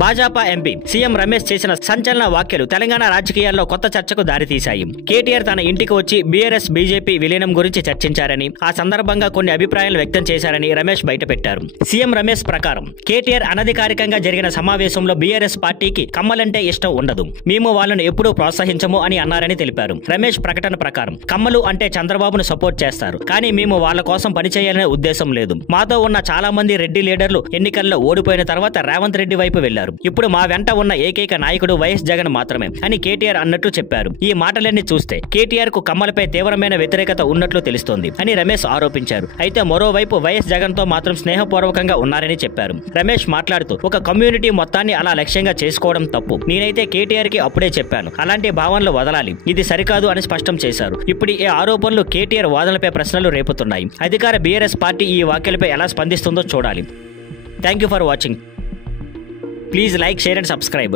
Bhajapa MP CM Ramesh చేసిన సంచలన వ్యాఖ్యలు తెలంగాణ రాజకీయాల్లో కొత్త చర్చకు దారితీశాయి. కేటీఆర్ తన ఇంటికి వచ్చి బీఆర్ఎస్ బీజేపీ విలీనం గురించి చర్చించారని, ఆ సందర్భంగా కొన్ని అభిప్రాయాలు వ్యక్తం చేశారని రమేష్ బయటపెట్టారు. సీఎం రమేష్ ప్రకారం కేటీఆర్ అనధికారికంగా జరిగిన సమావేశంలో బీఆర్ఎస్ పార్టీకి కమ్మలంటే ఇష్టం ఉండదు, మేము వాళ్ళను ఎప్పుడూ ప్రోత్సహించము అని అన్నారని తెలిపారు. రమేష్ ప్రకటన ప్రకారం కమ్మలు అంటే చంద్రబాబును సపోర్ట్ చేస్తారు, కానీ మేము వాళ్ళ కోసం పనిచేయాలనే ఉద్దేశం లేదు. మాతో ఉన్న చాలా మంది రెడ్డి లీడర్లు ఎన్నికల్లో ఓడిపోయిన తర్వాత రేవంత్ రెడ్డి వైపు వెళ్లారు. ఇప్పుడు మా వెంట ఉన్న ఏకైక నాయకుడు వైఎస్ జగన్ మాత్రమే అని కేటీఆర్ అన్నట్టు చెప్పారు. ఈ మాటలన్నీ చూస్తే కేటీఆర్ కు కమ్మలపై తీవ్రమైన వ్యతిరేకత ఉన్నట్లు తెలుస్తోంది అని రమేష్ ఆరోపించారు. అయితే మరోవైపు వైఎస్ జగన్ తో మాత్రం స్నేహపూర్వకంగా ఉన్నారని చెప్పారు. రమేష్ మాట్లాడుతూ ఒక కమ్యూనిటీ మొత్తాన్ని అలా లక్ష్యంగా చేసుకోవడం తప్పు. నేనైతే కేటీఆర్ కి అప్పుడే చెప్పాను, అలాంటి భావనలు వదలాలి, ఇది సరికాదు అని స్పష్టం చేశారు. ఇప్పుడు ఈ ఆరోపణలు కేటీఆర్ వాదనలపై ప్రశ్నలు రేపుతున్నాయి. అధికార బీఆర్ఎస్ పార్టీ ఈ వ్యాఖ్యలపై ఎలా స్పందిస్తుందో చూడాలి. Thank you for watching. Please like, share and subscribe.